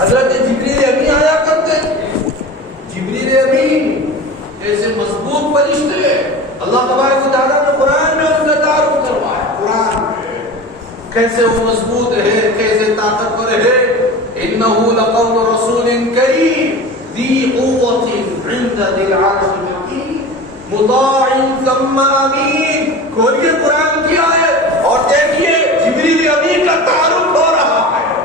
حضرت جبریل امی آیا کرتے تھے. جبریل امی ایسے مضبوط فرشتے اللہ تبارک و تعالیٰ نے قرآن میں ان کا تعارف کروایا. قرآن میں کیسے وہ مضبوط ہے, کیسے طاقتور ہے. انه لقول رسول کریم ذی قوت عند ذی العرش مکین مطاع ثم امین. کھولیے قرآن کی آیت اور دیکھیے جبریل امی کا تعارف ہو رہا ہے.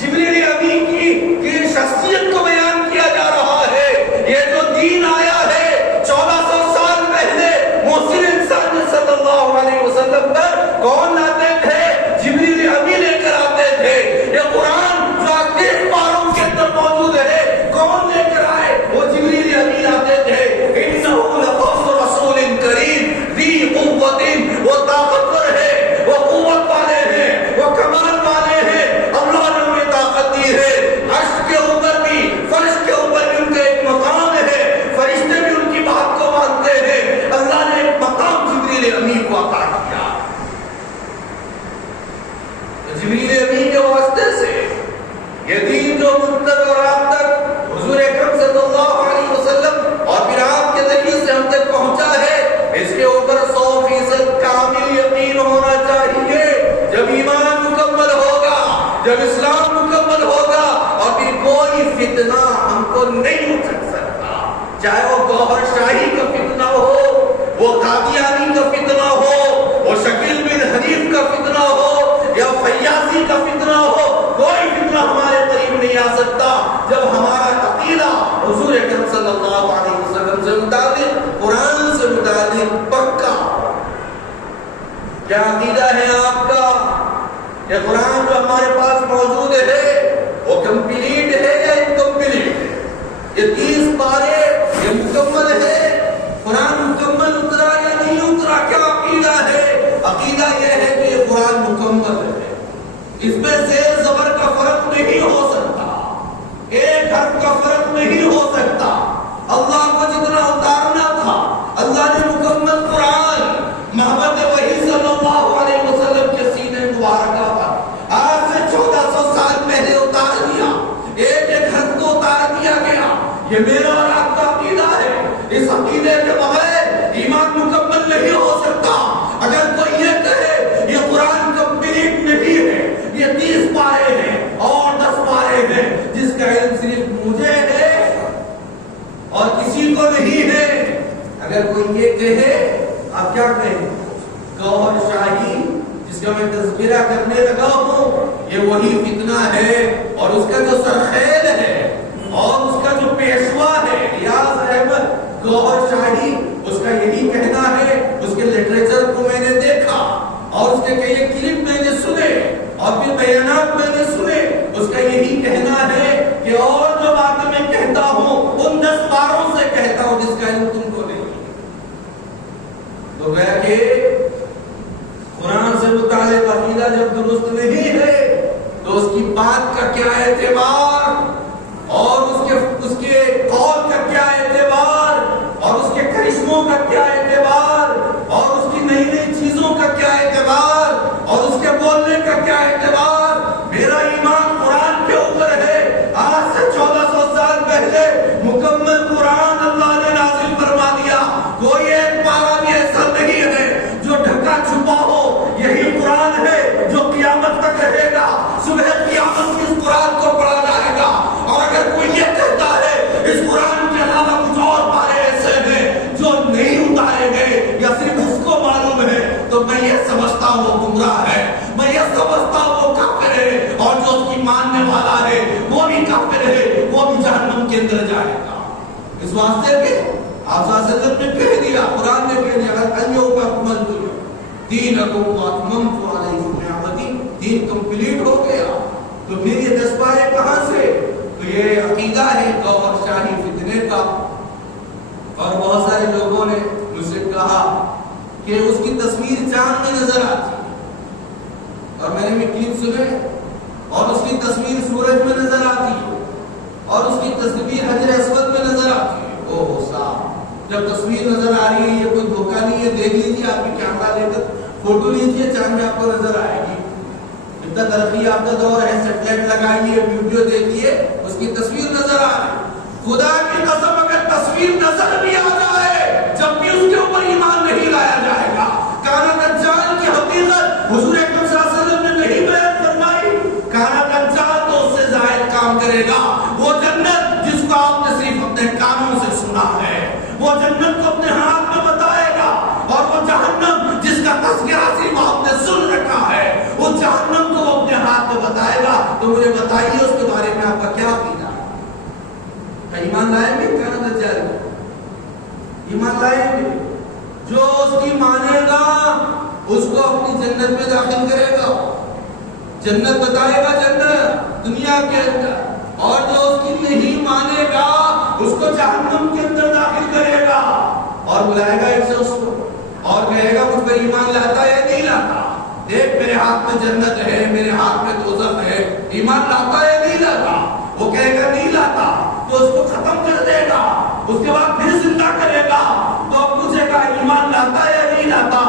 جبریل امی کی شخصیت کو بیان کیا جا رہا ہے. یہ جو دین آیا ہے 1400 سال پہلے محسن انسان صلی اللہ علیہ وسلم پر کون لاتے تھے؟ جبریل امی لے کر آتے تھے. یہ قرآن جو 38 پاروں کے اندر موجود ہے کون لے کر آئے؟ وہ جبریل امی لاتے تھے. انہ لقول رسول کریم ذی قوت, وہ طاقتور ہے, وہ قوت والے ہیں, وہ کمال والے ہیں. اللہ نے انہیں طاقت دی ہے. عرش کے اوپر بھی فرش کے اوپر بھی ان کا ایک مقام ہے. فرشتے بھی ان کی بات کو مانتے ہیں. اللہ نے ایک مقام جبریل امی کو عطا کیا. جبریل امی کے واسطے سے یہ دین جو منتظر اور آپ تک حضور اکرم صلی اللہ علیہ وسلم اور پھر آپ کے ذریعے سے ہم تک پہنچا ہے, اس کے اوپر 100% کامل یقین ہونا چاہیے. جب ایمان مکمل ہوگا, جب اسلام مکمل ہوگا, اور پھر کوئی فتنہ ہم کو نہیں اٹھ سکتا. چاہے وہ گوہر شاہی کا فتنہ ہو, وہ قادیانی کا فتنہ ہو, وہ شکیل بن حنیف کا فتنہ ہو, یا فیاضی کا فتنہ ہو, کوئی فتنہ ہمارے قریب نہیں آ سکتا جب ہمارا عقیدہ حضور اکرم صلی اللہ علیہ وسلم سے متعلق, قرآن سے متعلق پکا. کیا عقیدہ ہے آپ کا؟ یہ قرآن جو ہمارے پاس موجود ہے وہ کمپلیٹ ہے یا انکمپلیٹ ہے؟ یہ 30 پارے یہ مکمل ہے؟ قرآن مکمل اترا یا نہیں اترا؟ کیا عقیدہ ہے؟ عقیدہ یہ ہے کہ یہ قرآن مکمل ہے, اس میں زیر زبر کا فرق نہیں ہو سکتا, ایک حرف کا فرق نہیں ہو سکتا. اللہ کو جتنا اتارنا تھا اللہ نے مکمل قرآن محمد وحی صلی اللہ علیہ وسلم کے سینے مبارکہ پر آج سے 1400 سال پہلے اتار دیا. ایک ایک حرف کو اتار دیا گیا. یہ میرا اور آپ کا عقیدہ ہے. اس عقیدے کے بغیر ایمان مکمل نہیں ہو سکتا. اگر کوئی یہ کہے یہ قرآن کمپلیٹ نہیں ہے, یہ 30 پارے ہیں اور 10 پارے ہیں, جس کا علم صرف مجھے ہے اور کسی کو نہیں ہے, اگر کوئی یہ کہے, آپ کیا کہیں؟ گوہر شاہی جس کا میں تذکرہ کرنے لگا ہوں یہ وہی فتنہ ہے, اور اس کا جو سرخیل ہے اور اس کا جو پیشوا ہے ریاض احمد گوہر شاہی, اس کا یہی کہنا ہے. اس کے لٹریچر کو میں نے دیکھا اور اس کے کئی کلپ میں نے سنے اور پھر بیانات میں نے سنے. اس کا یہی کہنا ہے کہ اور جو باتیں میں کہتا ہوں ان 10 پاروں سے کہتا ہوں جس کا علم تم کو نہیں. تو گیا کہ قرآن سے متعلق عقیدہ جب درست نہیں ہے تو اس کی بات کا کیا اعتبار, اور اس کے قول کا کیا اعتبار, اور اس کے کرشموں کا کیا اعتبار, اور اس کی نئی نئی چیزوں کا کیا اعتبار, اور اس کے بولنے کا کیا اعتبار. میرا ایمان قرآن کے اوپر ہے. آج سے 1400 سال پہلے مکمل قرآن اللہ نے نازل فرما دیا. کوئی ایک پارا بھی ایسا نہیں ہے جو ڈھکا چھپا ہو. یہی قرآن ہے جو قیامت تک رہے گا. صبح قیامت اس قرآن کو پڑھا جائے گا. اور اگر کوئی یہ کہتا ہے اس قرآن کے علاوہ کچھ اور پارے ایسے ہیں جو نہیں اتارے گئے یا صرف اس کو معلوم ہے, تو میں یہ سمجھتا ہوں وہ گمراہ ہے, میں یہ سمجھتا ہوں وہ کافر ہے, اور جو اس کی ماننے والا ہے وہ بھی کافر ہے, وہ بھی جہنم کے اندر جائے گا. اس واسطے کہ آپ صلی اللہ علیہ وسلم نے کہہ دیا, قرآن نے کہہ دیا اليوم اکملت دینکم واتممت علیکم نعمتی, دین کمپلیٹ ہو گیا. تو پھر یہ 10 پارے کہاں سے؟ تو یہ عقیدہ ہے گوہر شاہی فتنے کا. اور بہت سارے لوگوں نے مجھ سے کہا کہ اس کی تصویر چاند میں نظر آتی, اور میں نے بھی کلپ سنے, اور اس کی تصویر سورج میں نظر آتی ہے, اور اس کی تصویر حجر اسود میں نظر آتی ہے. اوہ صاحب, جب تصویر نظر آ رہی ہے یہ کوئی دھوکہ نہیں ہے. دیکھ لیجیے, آپ کی کیمرہ لے کر فوٹو لیجیے, چاند میں آپ کو نظر آئے گی. اتنا ترقی یافتہ دور ہے, سیٹلائٹ لگائیے, ویڈیو دیکھیے, اس کی تصویر نظر آ رہی. خدا کی قسم اگر تصویر نظر بھی آ جائے جب بھی اس کے اوپر ایمان نہیں لایا جائے گا. کانا دجال کی حقیقت حضور اکرم صلی اللہ علیہ وسلم نے نہیں بیان فرمائی. کانا دجال تو اس سے زائد کام کرے گا. وہ جنت جس کو آپ نے صرف اپنے کانوں سے سنا ہے, وہ جنت کو اپنے ہاتھ میں بتائے گا, اور وہ جہنم جس کا تذکرہ صرف آپ نے سن رکھا ہے اس جہنم کو وہ اپنے ہاتھ میں بتائے گا. تو مجھے بتائیے اس کے بارے میں آپ کا کیا عقیدہ ہے؟ ایمان لائیں گے کانا دجال میں؟ ایمان لائیں گے؟ جو اس کی مانے گا اس کو اپنی جنت میں داخل کرے گا, جنت بتائے گا جنت دنیا کے اندر, اور جو اس کی نہیں مانے گا اس کو جہنم کے اندر داخل کرے گا اور بلائے گا ایک سے اس کو اور کہے گا مجھ پر ایمان لاتا ہے یا نہیں لاتا, دیکھ میرے ہاتھ میں جنت ہے, میرے ہاتھ میں دوزخ ہے, ایمان لاتا ہے یا نہیں لاتا؟ وہ کہے گا نہیں لاتا تو اس کو ختم کر دے گا, اس کے بعد پھر زندہ کرے گا. تو اب پوچھے گا ایمان لاتا ہے یا نہیں لاتا؟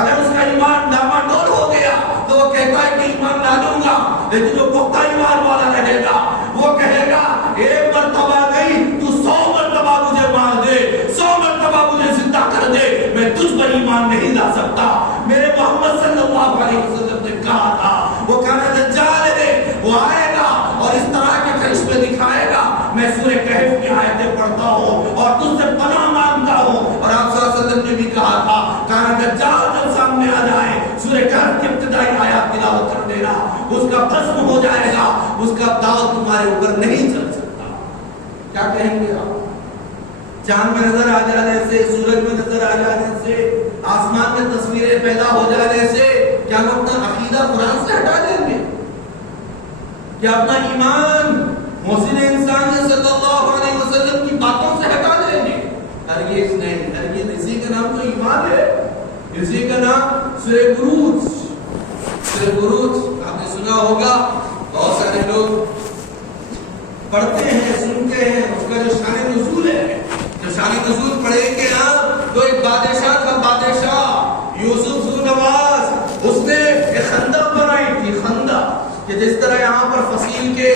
اگر اس کا ایمان ڈاماڈول ہو گیا تو وہ کہتا ہے کہ ایمان لا لوں گا, لیکن جو پختہ ایمان والا رہے گا وہ کہے گا ایک مرتبہ نہیں تو 100 مرتبہ مجھے مار دے, 100 مرتبہ مجھے زندہ کر دے, میں تجھ پر ایمان نہیں لا سکتا. میرے محمد صلی اللہ علیہ وسلم نے کہا تھا وہ کانا دجال ہے, وہ آئے گا اور اس طرح کے کرشمے دکھائے گا. میں سورہ کہف کی آیتیں پڑھتا ہوں اور تجھ سے پناہ مانگتا ہوں. اور آپ صلی اللہ علیہ وسلم نے بھی کہا تھا کانا دجال جب سامنے آ جائے سورہ کہف کی ابتدائی آیات تلاوت کر دینا, اس کا بھسم ہو جائے گا, اس کا داغ تمہارے اوپر نہیں چل سکتا. کیا کہیں گے آپ؟ چاند میں نظر آ جانے سے, سورج میں نظر آ جانے سے, آسمان میں تصویریں پیدا ہو جانے سے کیا ہم اپنا عقیدہ قرآن سے ہٹا دیں گے؟ کیا اپنا ایمان محسن انسان صلی اللہ علیہ وسلم کی باتوں سے ہٹا دیں گے؟ ہرگز نہیں, ہرگز. اسی کا نام تو ایمان ہے, اسی کا نام سورہ بروج. سورہ بروج آپ نے سنا ہوگا, بہت سارے لوگ پڑھتے ہیں سنتے ہیں. اس کا جو شان نزول ہے, جو شان نزول پڑھیں گے نا تو ایک بادشاہ کا بادشاہ یوسف ذو نواز, اس نے ایک خندق بنائی تھی. خندق کہ جس طرح یہاں پر فصیل کے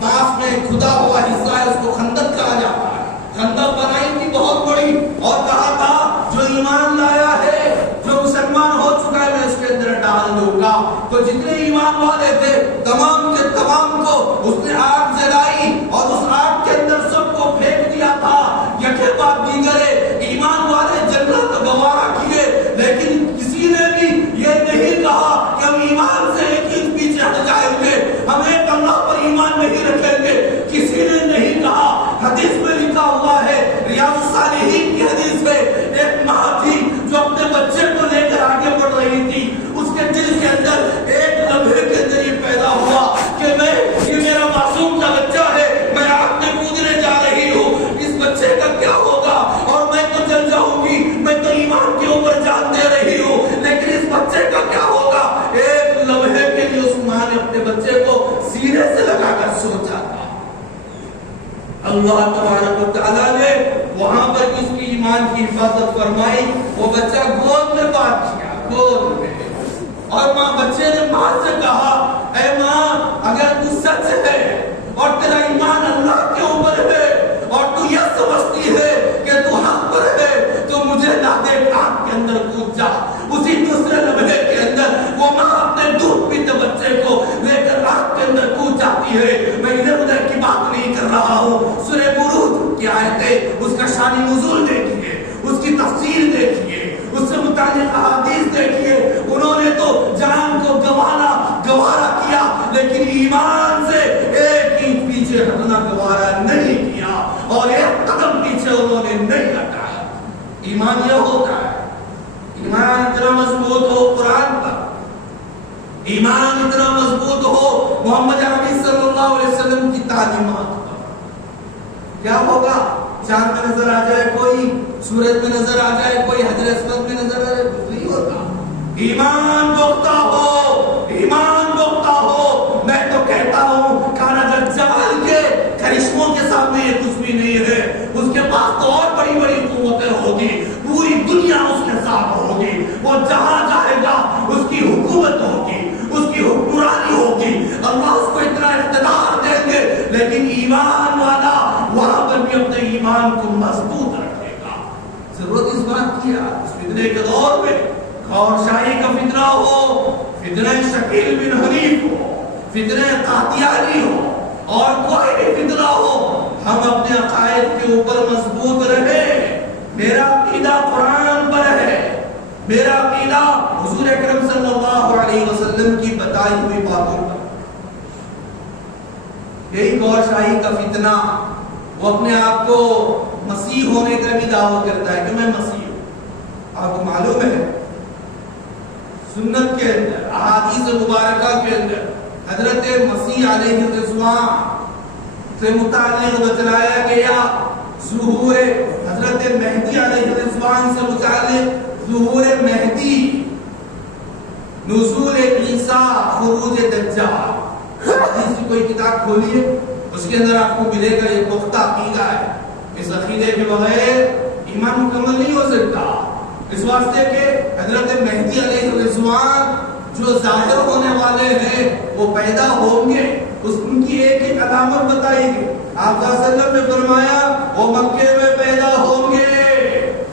پاس میں کھدا ہوا حصہ ہے اس کو خندق کہا جاتا ہے. خندق بنائی تھی بہت بڑی, اور کہا تھا جو ایمان لایا ہے, جو مسلمان ہو چکا ہے میں اس کے اندر ڈال دوں گا. تو جتنے ایمان والے تھے تمام کے تمام کو اس نے آگ جلائی اور اس آگ کے اندر سب کو پھینک دیا تھا. یکے بعد دیگرے ایمان والے جنت گوارا کیے, لیکن کسی نے بھی یہ نہیں کہا کہ ہم ایمان سے ایک انچ پیچھے ہٹ جائیں گے, ہم ایک اللہ پر ایمان نہیں رکھیں گے. کسی نے نہیں کہا. حدیث میں لکھا ہوا ہے, ریاض الصالحین کی حدیث میں, ایک ماں تھی جو اپنے بچے کو لے کر آگے بڑھ رہی تھی. اس کے دل کے اندر ایک لمحے کے اندر یہ پیدا ہوا کہ یہ میرا معصوم کا بچہ ہے, میں آگ میں کودنے جا رہی ہوں, اس بچے کا کیا ہوگا, اور میں تو جل جاؤں گی, میں تو ایمان کے اوپر جان دے رہی ہوں, لیکن اس بچے کا کیا ہوگا. ایک لمحے کے لیے اس ماں نے اپنے بچے کو سینے سے لگا کر سوچا تھا. اللہ تبارک و تعالیٰ نے وہاں پر اس کی ایمان کی حفاظت فرمائی. وہ بچہ گود میں بات کیا, گود میں, اور ماں بچے نے ماں سے کہا اے ماں اگر تو سچ ہے اور تیرا ایمان اللہ کے اوپر ہے اور تو یہ سمجھتی ہے کہ تو حق پر ہے تو مجھے لا دے, آگ کے اندر کود جا. اسی دوسرے لمحے کے اندر وہ ماں اپنے دودھ پیتے بچے کو لے کر آگ کے اندر کود جاتی ہے. میں ادھر ادھر کی بات نہیں کر رہا ہوں. سورہ بروج کی آیتیں, اس کا شان نزول دیکھیے, اس کی تفسیر دیکھیے, اس سے متعلق احادیث دیکھیے. انہوں نے تو جان کو گوارا کیا, لیکن ایمان سے ایک انچ پیچھے ہٹنا گوارا نہیں کیا, اور ایک قدم پیچھے انہوں نے نہیں ہٹایا. ایمان یہ ہوتا ہے, ایمان اتنا مضبوط ہو قرآن پر, ایمان اتنا مضبوط ہو محمد عربی صلی اللہ علیہ وسلم کی تعلیمات پر. کیا ہوگا؟ چاند میں نظر آ جائے کوئی, سورج میں نظر آ جائے کوئی, حجر اسود میں نظر آ جائے, کچھ نہیں ہوتا. ایمان پختہ ہو, ایمان پختہ ہو. میں تو کہتا ہوں کانا دجال کے کرشموں کے سامنے یہ کچھ بھی نہیں ہے. اس کے پاس تو اور بڑی بڑی قوتیں ہوگی, پوری دنیا اس کے ساتھ ہوگی. وہ جہاں جائے گا اس کی حکومت ہوگی, اس کی حکمرانی ہوگی. اللہ اس کو اتنا اقتدار دیں گے, لیکن ایمان والا وہاں پر بھی اپنے ایمان کو مضبوط رکھے گا. ضرورت اس بات کی ہے اس فتنے کے دور میں غور شاہی کا فتنہ ہو, فتنہ شکیل بن حنیف ہو, فتنہ قادیانی ہو اور کوئی بھی فتنہ ہو, ہم اپنے عقائد کے اوپر مضبوط رہیں. میرا عقیدہ قرآن پر ہے, میرا عقیدہ حضور اکرم صلی اللہ علیہ وسلم کی بتائی ہوئی باتوں پر. یہی غور شاہی کا فتنہ, وہ اپنے آپ کو مسیح ہونے کا بھی دعویٰ کرتا ہے کہ میں مسیح ہوں. آپ کو معلوم ہے سنت کے اندر, احادیث مبارکہ کے اندر حضرت مسیح علیہ الرضوان سے متعلق بتلایا گیا ظہور حضرت مہدی علیہ الرضوان سے متعلق ظہور مہدی, نزول عیسیٰ, خروج دجال. حدیث کی کوئی کتاب کھولیے اس کے اندر آپ کو ملے گا یہ پختہ عقیدہ ہے. اس عقیدے کے بغیر ایمان مکمل نہیں ہو سکتا. اس واسطے کہ حضرت مہدی علیہ الرضوان جو ظاہر ہونے والے ہیں وہ پیدا ہوں گے, ان کی ایک ایک علامت بتائی گئی. آپ صلی اللہ علیہ وسلم نے فرمایا وہ مکے میں پیدا ہوں گے.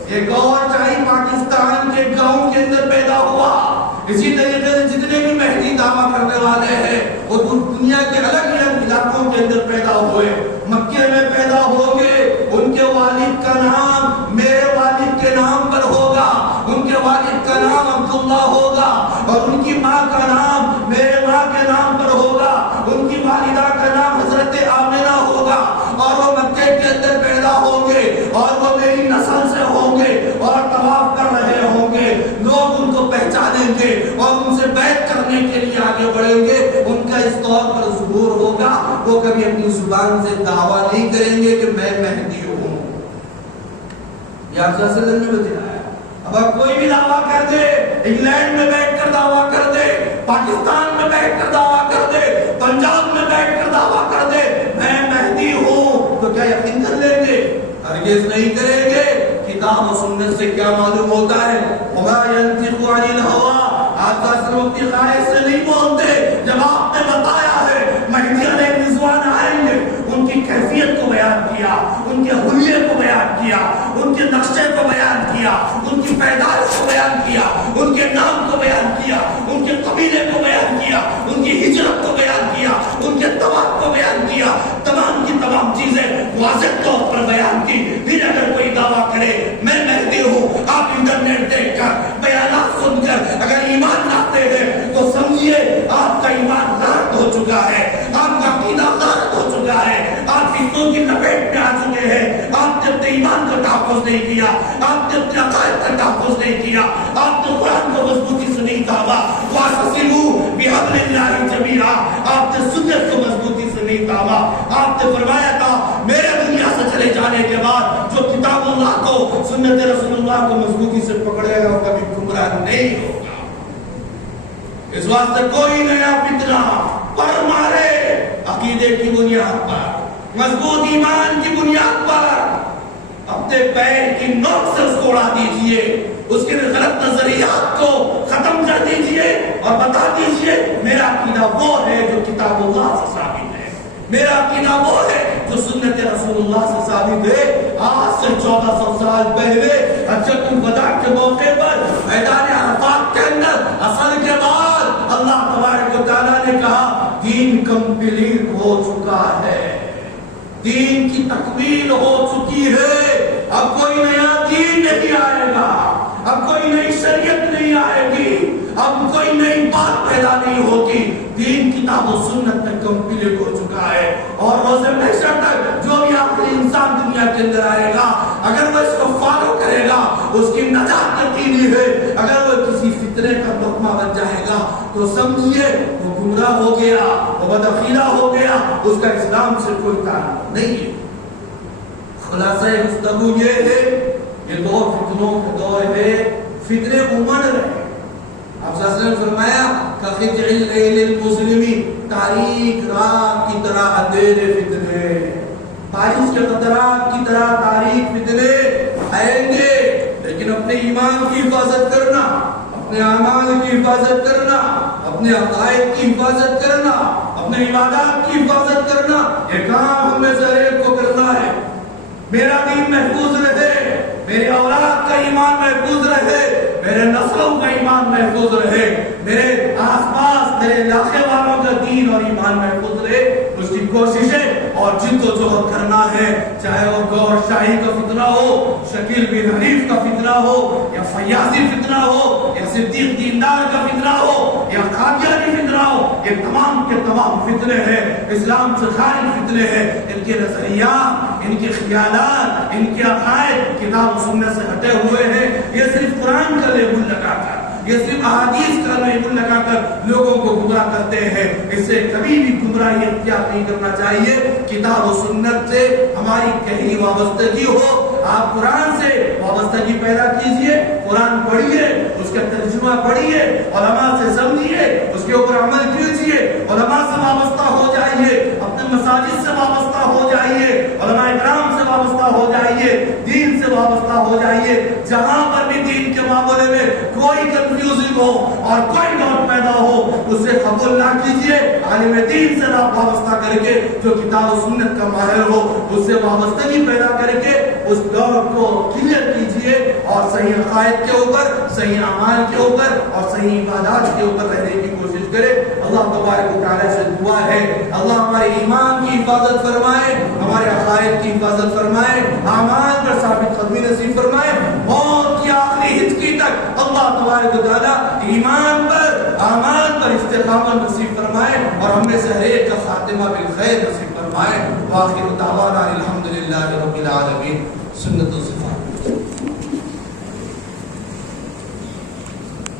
یہ غور شاہی پاکستان کے گاؤں کے اندر پیدا ہوا. اسی طریقے سے جتنے بھی مہدی دعویٰ کرنے والے ہیں وہ دنیا کے الگ الگ علاقوں کے اندر پیدا ہوئے, مکے میں پیدا ہوں گے. ان کے والد کا نام میرے والد کے نام پر ہوگا, ان کے والد کا نام عبداللہ ہوگا, اور ان کی ماں کا نام میرے ماں کے نام پر ہوگا, ان کی والدہ کا نام حضرت آمنہ ہوگا, اور وہ مکے کے اندر پیدا ہوں گے اور وہ میری نسل سے ہوں گے اور طواف کر رہے ہوں گے. لوگ ان کو پہچانیں گے اور ان سے بیعت کرنے کے لیے آگے بڑھیں گے. ان کا اس طور پر ظہور ہوگا, وہ کبھی اپنی زبان سے دعویٰ نہیں کریں گے کہ میں مہدی ہوں. یہ آپ صلی اللہ علیہ وسلم نے بتایا. اب آپ کوئی بھی دعویٰ کر دے, انگلینڈ میں بیٹھ کر دعویٰ کر دے, پاکستان میں بیٹھ کر دعویٰ کر دے, پنجاب میں بیٹھ کر دعویٰ کر دے میں مہدی ہوں, تو کیا یقین کر لیں گے؟ ہرگز نہیں کریں گے. کتاب و سنت سے کیا معلوم ہوتا ہے؟ وما ينطق عن الهوى, آپ کا صرف اپنی خواہش سے نہیں بولتے. جب آپ نے بتایا ہے مہدی علیہ الرضوان آئیں گے, ان کی کیفیت کو بیان کیا, ان کے حلیے کو بیان کیا, ان کے نقشے کو بیان کیا, ان کی پیدائش کو بیان کیا, ان کے نام کو بیان کیا, ان کے قبیلے کو بیان کیا, ان کی ہجرت کو بیان کیا, ان کے طواف کو بیان کیا, تمام کی تمام چیزیں واضح طور پر بیان کی. پھر اگر کوئی دعویٰ کرے میں مہدی ہوں, آپ انٹرنیٹ دیکھ کر بیانات سن کر اگر ایمان لاتے ہیں تو سمجھیے آپ کا ایمان غلط ہو چکا ہے, آپ کا عقیدہ غلط ہو چکا ہے, آپ فتنوں کی لپیٹ میں آ چکے ہیں. آپ نے اپنے ایمان کا تحفظ نہیں کیا, آپ نے اپنے عقائد کا تحفظ نہیں کیا, آپ نے قرآن کو مضبوطی سے نہیں تھاما. واعتصموا بحبل اللہ جمیعا, آپ نے سنت کو مضبوطی سے نہیں تھاما. آپ نے فرمایا تھا میرے دنیا سے چلے جانے کے بعد جو کتاب اللہ کو, سنت رسول اللہ کو مضبوطی سے پکڑے گا کبھی گمراہ نہیں ہوگا. اس واسطے کوئی نیا فتنہ پر مارے عقیدے کی بنیاد پر, مضبوط ایمان کی بنیاد پر, اپنے پیر کی نوک سے اس کو اڑا دیجئے, اس کے غلط نظریات کو ختم کر دیجئے اور بتا دیجئے میرا عقیدہ وہ ہے جو کتاب اللہ سے ثابت ہے, میرا عقیدہ وہ ہے جو سنت رسول اللہ سے ثابت ہے. آج سے 1400 سال پہلے حجۃ الوداع کے موقع پر میدان عرفات کے اندر اصل کے بعد اللہ تبارک و تعالیٰ نے کہا دین کمپلیٹ ہو چکا ہے, دین کی تکمیل ہو چکی ہے, اب کوئی نیا دین نہیں آئے گا, اب کوئی نئی شریعت نہیں آئے گی, اب کوئی نئی بات پیدا نہیں ہوگی. دین کتاب و سنت میں کمپلیٹ ہو چکا ہے, اور روز محشر تک جو بھی آخری انسان دنیا کے اندر آئے گا اگر وہ اس کو فالو کرے گا اس کی نجات یقینی ہے. اگر وہ کسی فتنے کا لقمہ بن جائے گا تو سمجھیے وہ گمراہ ہو گیا, وہ بدعقیدہ ہو گیا, اس کا اسلام سے کوئی تعلق نہیں ہے. خلاصہ گفتگو یہ ہے یہ دور فتنوں کا دور ہے, فتنے امڑ رہے. آپ صلی اللہ علیہ وسلم فرمایا کخدع اللیل المظلم, تاریک رات کی طرح اندھیرے فتنے, بارش کے قطرات کی طرح تاریک فتنے آئیں گے. لیکن اپنے ایمان کی حفاظت کرنا, اپنے اعمال کی حفاظت کرنا, اپنے عقائد کی حفاظت کرنا, اپنے عبادات کی حفاظت کرنا, یہ کام محفوظ رہے، میرے اولاد کا ایمان محفوظ رہے، میرے نسلوں کا ایمان محفوظ رہے، میرے آس پاس میرے علاقے والوں کا دین اور ایمان محفوظ رہے، اس کی کوششیں اور جد و جہد کرنا ہے، چاہے وہ گور شاہی کا فتنہ ہو، شکیل بن حنیف کا فتنہ ہو، یا فیاضی فتنہ ہو، یا صدیق دیندار کا فتنہ ہو، یا قادیانی فتنہ ہو، یہ تمام کے تمام فتنے ہیں، اسلام سے خارج فتنے ہیں، ان کے نظریات، ان کے خیالات، ان کے عقائد کتاب و سنت سے ہٹے ہوئے ہیں، یہ صرف قرآن کا لیبل لگا کر، یہ صرف احادیث کا لیبل لگا کر لوگوں کو گمراہ کرتے ہیں، اس سے کبھی بھی گمراہی اختیار نہیں کرنا چاہیے۔ کتاب و سنت سے ہماری گہری وابستگی ہو، آپ قرآن سے وابستگی پیدا کیجئے، قرآن پڑھیے، اس کا ترجمہ پڑھیے، علماء سے سمجھیے، اس کے اوپر عمل کیجئے، علماء سے وابستہ ہو جائیے، اپنے مساجد سے وابستہ ہو جائیے، علماء اکرام سے وابستہ ہو جائیے، دین سے وابستہ ہو جائیے، جہاں پر بھی دین کے معاملے میں کوئی کنفیوژن ہو اور کوئی ڈاؤٹ پیدا ہو، اسے قبول نہ کیجئے، عالم دین سے وابستہ کر کے جو کتاب و سنت کا ماہر ہو اس سے وابستگی پیدا کر کے اس دور کو کلیئر کیجئے اور صحیح عقائد کے اوپر، صحیح اعمال کے اوپر اور صحیح عبادات کے اوپر رہنے کی کوشش کرے۔ اللہ تبارک و تعالیٰ سے دعا ہے اللہ ہمارے ایمان کی حفاظت فرمائے، ہمارے عقائد کی حفاظت فرمائے، اعمال پر ثابت قدمی نصیب فرمائے، موت کی آخری ہچکی تک اللہ تبارک و تعالیٰ ایمان پر، اعمال پر استقامت نصیب فرمائے اور ہم میں سے ہر ایک کا خاتمہ بالخیر نصیب فرمائے۔ وآخر دعوانا الحمدللہ رب العالمین۔ سنت